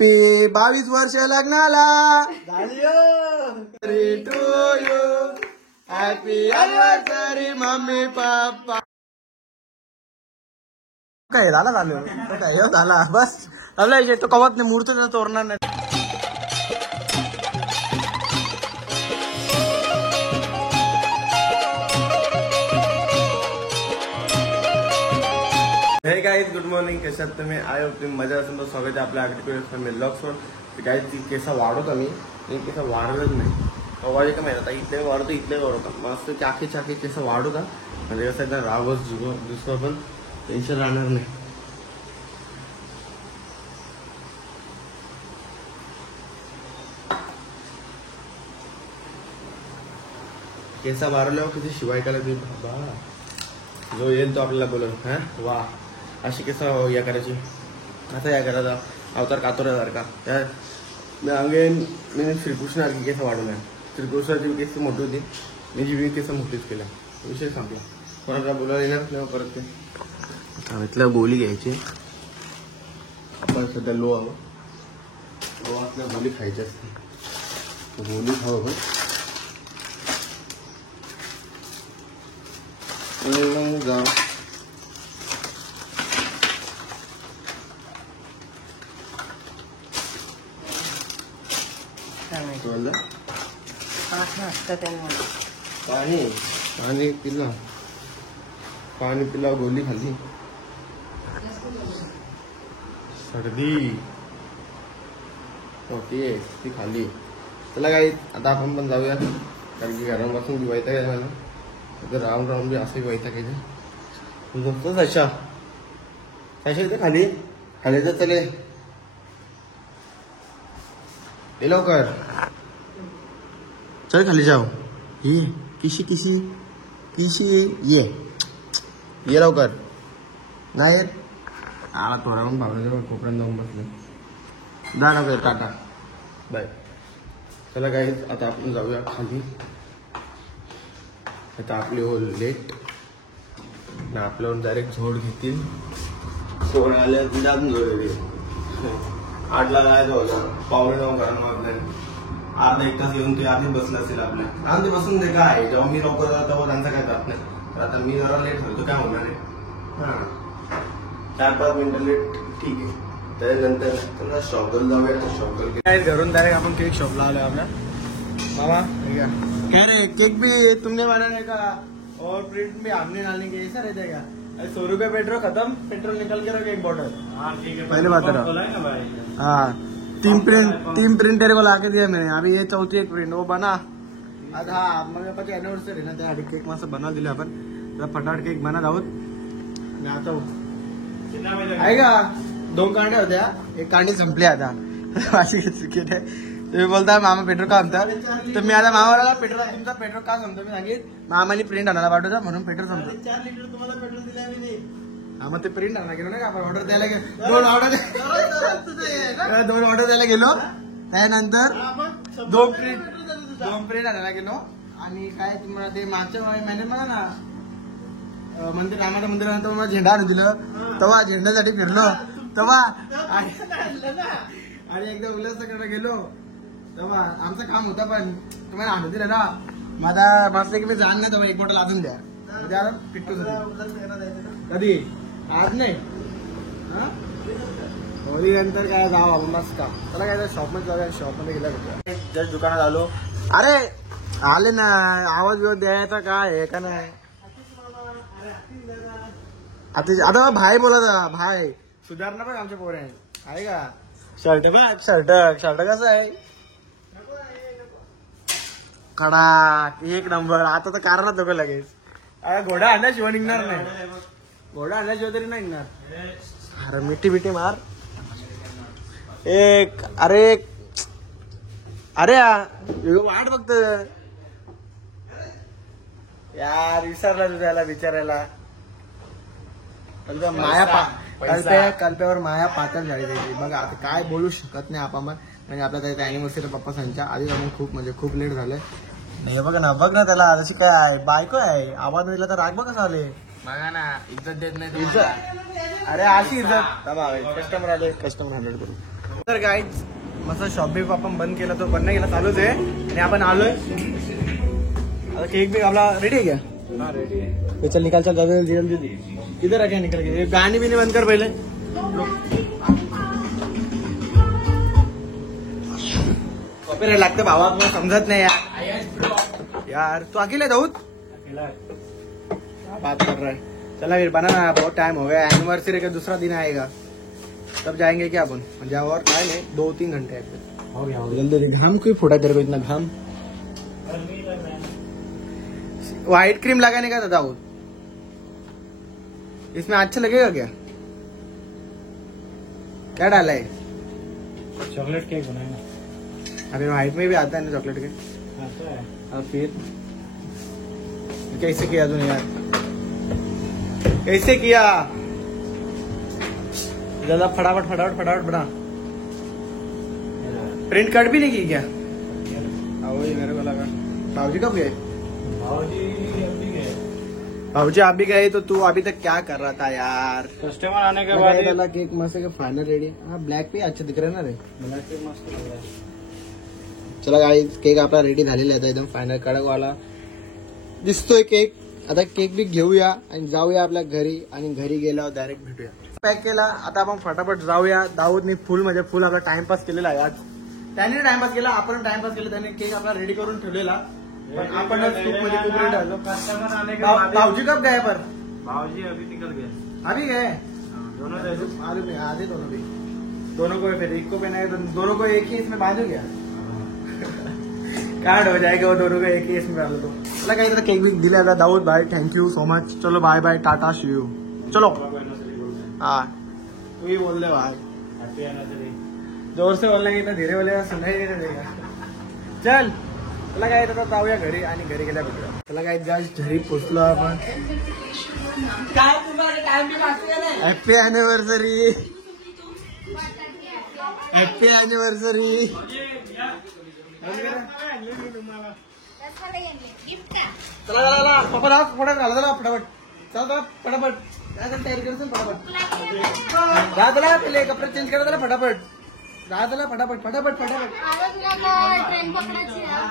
ते 22 वर्ष लग्नाला to you happy anniversary mummy papa. काय झाला बस आपला तो कवत नाही मूर्त तोरणार नाही. Hey guys good morning. कशात तुम्ही आय होप तुम्ही मजा असेल तर स्वागत आहे आपल्या ॲक्टिव्हिटीज ब्लॉग्सवर. गाइस ती केसा वाढवतो मी केसा वाढवत नाही वाढे का माहिती आता इथले वाढवतो इथले वाढवतो मस्त चाकी केस वाढू का म्हणजे कसं एकदा रागच जुगो दुसरं पण टेन्शन राहणार नाही. केसा वाढवल्यावर किती शिवाय का लागेल बाबा. जो येईल तो आपल्याला बोलल हा वा अशी केस या करायची आता या करायचा अवतार कातोऱ्यासारखा त्या अंगेन मी श्रीकृष्णासारखी केस वाढवल्या. श्रीकृष्णाची केस मोठी होती मी जी केस मोठीच केल्या विषय संपला. कोणाला बोलायला येणार तेव्हा परत ते इथल्या गोळी घ्यायची. आपण सध्या लो आहोत आपल्या गोळी खायची असते गोळी खाऊ जाऊ. पाणी पिला गोळी खाल्ली सर्दी होती ती खाल्ली. चला काही आता आपण पण जाऊया कारण की घरापासून वैताग आहे मला. राम राम बी असं वैतागायचं झोपतोच अशा इथे खाली खाली तर चले लवकर चल खाली जाओ. ये किशी ये लवकर नाही आला तोरावून भावना कोपऱ्यात जाऊन बसले जा लवकर टाटा बाय. चला काही आता आपण जाऊया खाली. आता आपली हो लेट ना आपल्यावर डायरेक्ट झोड घेतील. 16 आल्या जाऊन झोड 8ला जायचं होतं 8:45 आपल्याला अर्धा एक तास येऊन ते आधी बसलं असेल आपल्या आधी बसून दे काय जेव्हा मी लवकर जातो तेव्हा त्यांचा काय जात नाही. तर आता मी जरा लेट होतो काय होणार आहे हा 4-5 मिनिटं लेट ठीक आहे. त्यानंतर त्यांना शॉपला जाऊया. शॉपला काय घरून डायरेक्ट आपण केक शॉपला आलोय आपल्या बाबा. क्या रे केक भी तुमने बनाना है का और प्रिंट भी हमने डालने के ऐसा रहता है क्या. 100 रुपये पेट्रोल खत्म पेट्रोल निकल के रख एक बॉटल. हाँ ठीक है पहले बात करो. हाँ 3 प्रिंट तेरे को ला के दिया मैंने. अभी ये चौथी एक प्रिंट वो बना आज. हा मग आपण अॅनिव्हर्सरी ना त्यासाठी केक मस्त बनवा दिले आपण. फटाफट केक बनत आहोत. मी आता आहे का 2 कांड्या होत्या एक कांडी संपली आता अशी चुकीत आहे. तुम्ही बोलता मामा पेट्रोल का म्हणता तर मी आता मामाला पेट्रोल तुमचा पेट्रोल का संपतो मी सांगित मामाने प्रिंट आणायला पाठवता म्हणून पेट्रोल संपतो. 4 लिटर तुम्हाला पेट्रोल दिले आम्ही. हा मग ते प्रिंट आणायला गेलो ना आपण ऑर्डर द्यायला गेलो 2 ऑर्डर द्यायला गेलो त्यानंतर 2 प्रिंट आणायला गेलो. आणि काय तुम्हाला ते मागच्या महिन्यात मला ना मंदिर रामाच्या मंदिरानंतर मला झेंडा आणून दिलं तेव्हा झेंड्यासाठी फिरलो तेव्हा आणि एकदा उल्हासनगरला गेलो तेव्हा आमचं काम होतं पण तुम्हाला आणून दिलं ना माझा मस्त की मी जाण ना तेव्हा 1 बॉटल अजून द्या म्हणजे पिट्टू कधी आज नाही होळी नंतर काय जाऊ आपण मस्त. चला काय शॉपमध्ये जाऊया. शॉपमध्ये गेला जस्ट दुकानात आलो. अरे आले ना आवाज बिवाज द्यायचा काय आहे का नाही. आता भाई बोला भाई सुधारणा पण आमच्या पोरे आहे का. शर्ट कसं आहे कडा 1 नंबर. आता तर कारणच नको लगेच घोडा आणल्याशिवाय निघणार नाही. घोडा आणल्याशिवाय तरी नाही निघणार. अरे मिठी मार एक अरे वाट बघत यार विसरला तुझ्याला विचारायला. कल्प्यावर माया पातळ झाली त्याची. बघा आता काय बोलू शकत नाही आपण म्हणजे आपल्या त्या अॅनिव्हर्सरी पप्पा सांच्या आधी आपण खूप म्हणजे खूप लेट झालंय. नाही बघ ना त्याला जशी काय आहे बायको आहे आवाज दिला तर राग बघ कसं आले बघा ना इज्जत देत नाही. अरे अशी इज्जत कस्टमर आले कस्टमर हँडल करू. तर गाईज मस्त शॉपिंग आपण बंद केला तो बंद केला चालूच आहे आणि आपण आलोय आता केक भी आपला रेडी आहे क्या हाँ रेडी है चल निकाल चल जल्दी किधर रखे निकल के गाणी भी नहीं बंद कर पहले कॉपीराइट लागते भावा तुम्हाला समजत नाही यार तू अकेला है दाऊद क्या बात कर रहा है चला फिर बनाना बहुत टाइम हो गया एनिवर्सरी का दूसरा दिन आएगा तब जाएंगे क्या अपन म्हणजे और काय नाही 2-3 घंटे हो गया जल्दी घाम क्यों फुटा तेरे को इतना घाम व्हाइट क्रीम लगाने का था दाऊद इसमें अच्छा लगेगा क्या क्या डाला है चॉकलेट केक बनाएगा अभी व्हाइट में भी आता है ना चॉकलेट केक आता है और फिर कैसे किया तूने यार कैसे किया ज्यादा फटाफट फटाफट फटाफट बना प्रिंट कट भी नहीं की क्या वही मेरे को लगा बाबूजी कब गए बाबूजी आप भी गए तो तू अभी तक क्या कर रहा था यार कस्टमर आने के बाद केक मस्त के फाइनल रेडी हाँ ब्लॅक भी अच्छे दिख रहे ना रे ब्लैक केक मस्त लग रहा है. चला गाईज केक आपला रेडी झालेला आहे एकदम फायनल कडकवाला दिसतोय केक आता केक बी घेऊया आणि जाऊया आपल्या घरी आणि घरी गेल्यावर डायरेक्ट भेटूया पॅक केला आता आपण फटाफट जाऊया दाऊदनी फुल म्हणजे फुल आपला टाइमपास केलेला आहे आज त्याने टाइमपास केला आपण टाइमपास केला त्याने केक आपला रेडी करून ठेवलेला पण आपण खूप रेडी आलो कस्टमर आने के बाद भाऊजी कब गए पर भाजी अभी निकल गया अभी गए दोनों दे दो. आधे दोनों भी दोनों को फिर एक को पहना है दोनों को एक ही इसमें बांधो क्या कार्ड हो जाएगा वो दोनों को एक ही इसमें डालो तो चला काही तर केक बिक दिला था दाऊद भाई थैंक यू सो मच चलो bye bye tata see you चलो हाँ तू ही बोल दे भाई हैप्पी एनिवर्सरी. जोर से बोलना की धीरे बोलेगा सुनाई नहीं देगा चल चला काय तर जाऊया घरी आणि घरी गेल्या भेटूया चला काय गाइस घरी पोहोचलो आपण हॅपी अॅनिव्हर्सरी हॅपी अॅनिव्हर्सरी चला चला पप्पा राव फटाफट घाला चला फटाफट चला चला फटाफट काय तयारी करतो फटाफट जा चला पहिले कपडे चेंज करा चला फटाफट जा चला फटाफट फटाफट फटाफट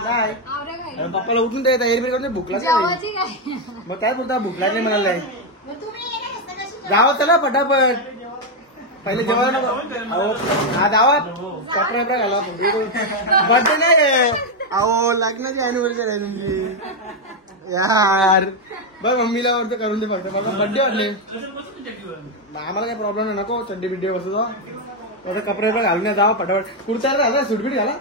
नाही पप्पाला उठून दे तयारी बी करून भूक लागली मग काय बोलता भूक लागली म्हणाले जावं चला फटाफट पहिले जेवण हा जावा कपडे कपडे घाला बर्थडे नाही अहो लग्नाची अॅनिव्हर्सरी आहे तुमची यार बघ मम्मीला वरती करून दे फक्त बघा बर्थडे वाटले आम्हाला काही प्रॉब्लेम नाही नको चड्डी बिड्डी बसतो आता कपडे वगैरे घालून जावा फटाफट कुर्ता घाला सूटबीट घाला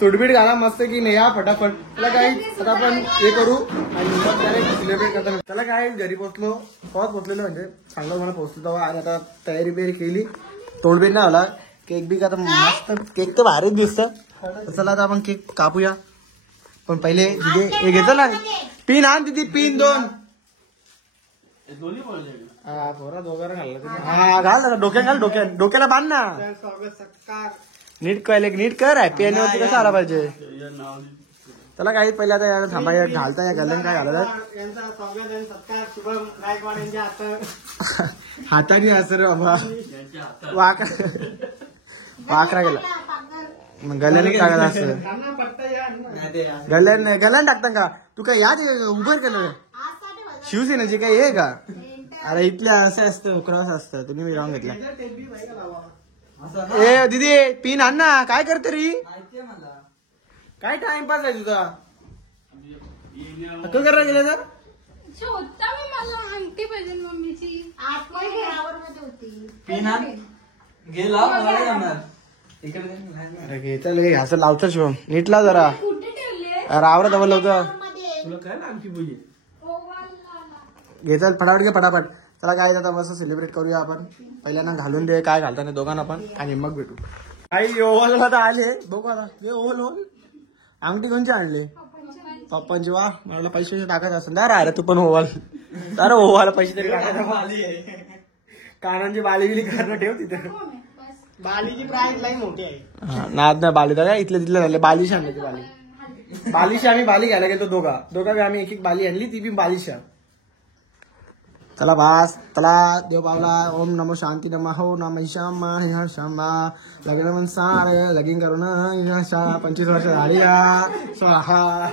सूटबीट घाला मस्त की नाही या फटाफट त्याला काही आता आपण हे करू आणि मग डायरेक्ट सेलिब्रेट करताना त्याला काय घरी पोहोचलो सहज पोहोचलेलो म्हणजे चांगलं मला पोहोचलो तेव्हा आणि आता तयारी बियारी केली तोडबीड नाही होला केक बी आता मस्त केक तर भारीच दिसतं चला आता आपण केक कापूया पण पहिले दिदी हे घेतो ना पिन आण दिदी पिन 2 हा थोडा दोघांना घालला हा घाल डोक्यात घाल डोक्याला बांध ना नीट कर हॅपी अॅनिव्हर्सरी कसं आला पाहिजे त्याला काही पहिले आता याला थांबा घालता या घालून काय घालत हाताने असं रे बाबा वाकरा गेला मग गल्याने टाकत असं गल्याने टाकता का तू काय याद उभं केलं शिवसेनेचे काही आहे का अरे इथल्या असं असतं उकरास असतं तुम्ही मी राहून घेतला ए दीदी पिन आण ना काय करते री काय टाइमपास आहे तुझा अक्कल करायला गेलं तर अरे घे चल हे असं लावतं शिवम नीट लाव जरा अरे आवरा दबल लावतं तुला काय आणखी बोली घे चल फटाफट घे फटाफट चला काय आता मस्त सेलिब्रेट करूया आपण पहिल्यांदा घालून दे काय घालताना दोघांना पण आणि मग भेटू काही ओव्हल आता आले बघू आता हे ओव्हल अंगठी कोणची आणली पप्पांची वा मला पैसे टाकायचे असेल अरे तू पण ओव्हल अरे ओव्हाला पैसे तरी टाकायचं कानांची बाली बिली करणं ठेव तिथे बालीची प्राइस लई मोठी आहे नाद ना बाली दादा इथले तिथले झाले बालिश आणली बालिश आम्ही बाली घ्यायला गेलो दोघा बी आम्ही एक बाली आणली ती बी बालिशा चला बास चला देव पावला. ओम नमो शांती नमः हो नम श्यामा ह्या श्यामा लग्न मनसार लगीन करून 25 वर्ष झाली स्वाहा.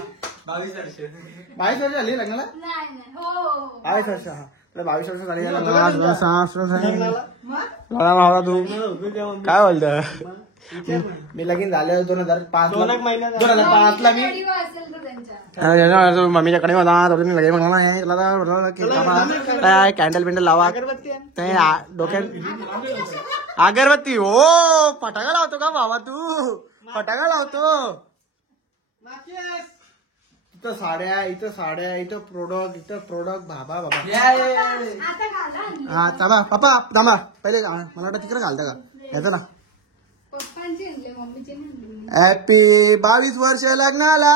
22 वर्ष झाली लग्नाला. 22 वर्ष. हा 22 वर्ष झाली. तू काय बोलत. मी लगीन झालं 2005 ला. मी मम्मीच्याकडे होता कॅन्डल बिंडल लावा डोक्यात अगरबत्ती. हो फटाका लावतो का बाबा तू. फटाका लावतो. इथं साड्या इथं प्रोडक्ट बाबा बाबा. हा थांबा पप्पा थांबा पहिले मला वाटतं तिकडे घालता का याचं ना. हॅपी 22 वर्ष लग्नाला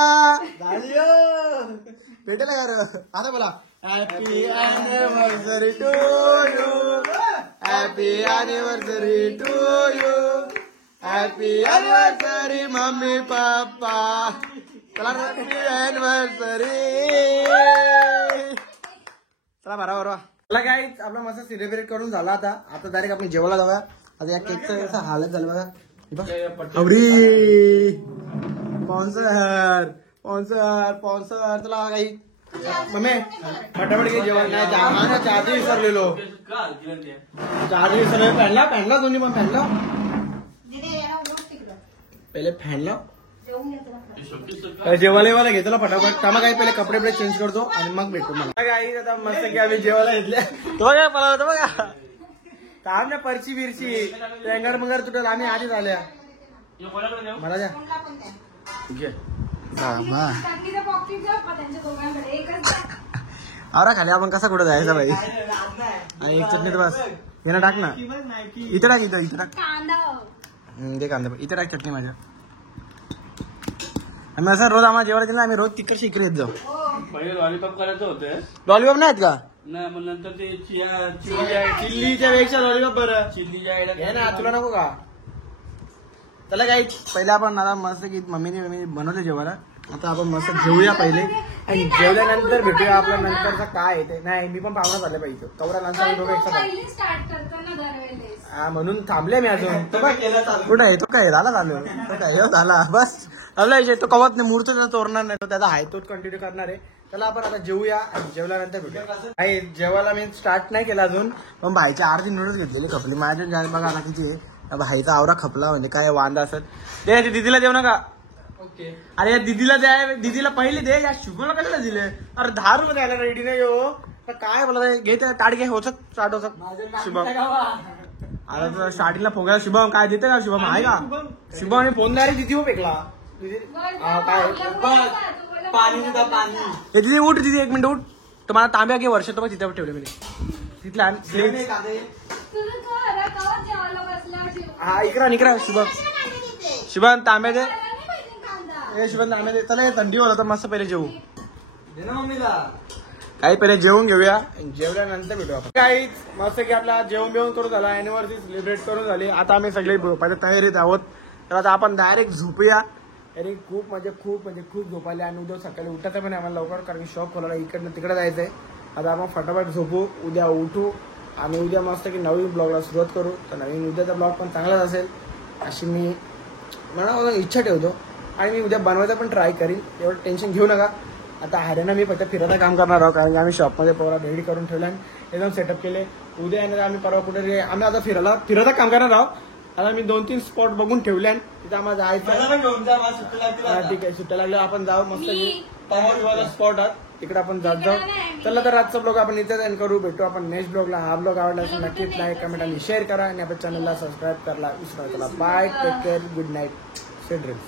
भेटेल यार. आता बोला happy anniversary to you. Happy anniversary to you. Happy anniversary mummy papa. चला हॅपी अॅनिव्हर्सरी. चला बरोबर. चला काय आपला मस्त सेलिब्रेट करून झाला. आता डायरेक्ट आपण जेवायला जाऊया. आता या केकचं हालत झालं बघा. अवरी स्पॉन्सर चला काही मम्मी फटाफट घे जेवण. नाही चार्जर विसरलेलो. चार्जर विसरलेलो. फॅनला दोन्ही पण फॅनला पहिले फॅनला जेवायला घेतो फटाफट. कामा काही पहिले कपडे चेंज करतो आणि मग भेटतो मला. काही आता मस्त की आम्ही जेवायला घेतल्या. तो बघा मला होतं बघा काम ना परची बिरची टँगर मगर तुटेल. आम्ही आधीच आल्या मला द्या. अरे खाली आपण कसा कुठं जायचा भाई. आणि एक चटणी तर बस हे ना टाक ना. इथे टाक इथं टाक ते कांदा. इथे टाक चटणी माझ्या. आम्ही असं रोज आम्हाला जेवायला गेलं आम्ही रोज तिकडे शिकले येत जाऊ. पहिले लॉलीपॉप करायचं होतं. लॉलीपॉप नाहीत का. नाही मग नंतर ते चिल्लीच्या पेक्षा लॉलीपॉप बरं. चिल्लीच्या ना तुला नको का. त्याला काही पहिले आपण आता मस्त की मम्मीने बनवलं जेवायला. आता आपण मस्त जेवूया पहिले आणि जेवल्यानंतर भेटूया. आपल्या नंतरचं काय येते. नाही मी पण पाहुणा झाले पाहिजे. कवरा म्हणून थांबले मी अजून. कुठं आहे तो काय झाला झाला बस आपला तो कवत नाही. मूर्त तोरणार नाही. तो त्याचा आहे तोच कंटिन्यू करणार आहे. त्याला आपण आता जेवूया आणि जेवल्यानंतर भेटूया. काही जेवायला मी स्टार्ट नाही केला अजून. पण भाईच्या अर्धी नूडल्स घेतलेली खपली माझ्या. बघा आता किती भाईचा आवरा खपला म्हणजे काय वांदा असत. दे दिदीला देऊ नका. ओके अरे दिदीला द्या. दिदीला पहिले दे. या शुभमला कशाला दिले. अरे 10 रुपये द्यायला रेडी नाही हो. तर काय बोला घे ताट घे. होत स्टार्ट होत शुभम. आता स्टार्टिंगला फोगायला शुभम काय देते का. शुभम आहे का. शुभम आणि फोन द्या रे. दिदी हो पेकला काय पाणी सुद्धा पाणी. दिदी उठ. दिदी 1 मिनिट उठ. तुम्हाला तांब्या घे. वर्ष तो तिथे ठेवले मी तिथला. हा इकरा शुभम तांब्या दे. शुभम तांब्या दे. चला थंडी होत तर मस्त पहिले जेवू दे ना मम्मीला. काही पहिले जेवून घेऊया. जेवल्यानंतर भेटू आपण. काहीच मस्त की आपला जेवण बिवून करून झाला. अॅनिव्हर्सरी सेलिब्रेट करून झाली. आता आम्ही सगळे तयारीत आहोत. तर आता आपण डायरेक्ट झोपूया. अरे खूप झोपायला. आणि उद्या सकाळी उठायचं पण आम्हाला लवकर कारण शॉप खोलायला इकडनं तिकडे जायचंय. आता आपण फटाफट झोपू. उद्या उठू आणि उद्या मस्त की नवीन ब्लॉगला सुरुवात करू. तर नवीन उद्याचा ब्लॉग पण चांगलाच असेल अशी मी मला इच्छा ठेवतो. आणि मी उद्या बनवायचा पण ट्राय करीन. एवढं टेन्शन घेऊ नका. आता हरियाणा मी फक्त फिरायचं काम करणार आहोत. कारण की आम्ही शॉपमध्ये पोरा रेडी करून ठेवलं आणि एकदम सेटअप केले. उद्या येणार आम्ही परवा कुठे आम्ही आता फिरायचं काम करणार आहोत. आता मी 2-3 स्पॉट बघून ठेवले. तिथे आम्हाला जायचं. ठीक आहे सुट्ट्या लागल्या आपण जाऊ. मस्त स्पॉट आहात तिकडे आपण जात जाऊ. चला तर रातचा ब्लॉग आपण इथेच एंड करू. भेटू आपण नेक्स्ट ब्लॉगला. हा ब्लॉग आवडला असेल नक्कीच लाईक कमेंट आणि शेअर करा. आणि आपल्या चॅनलला सबस्क्राईब करायला विसरू नका. Bye take care good night sweet dreams.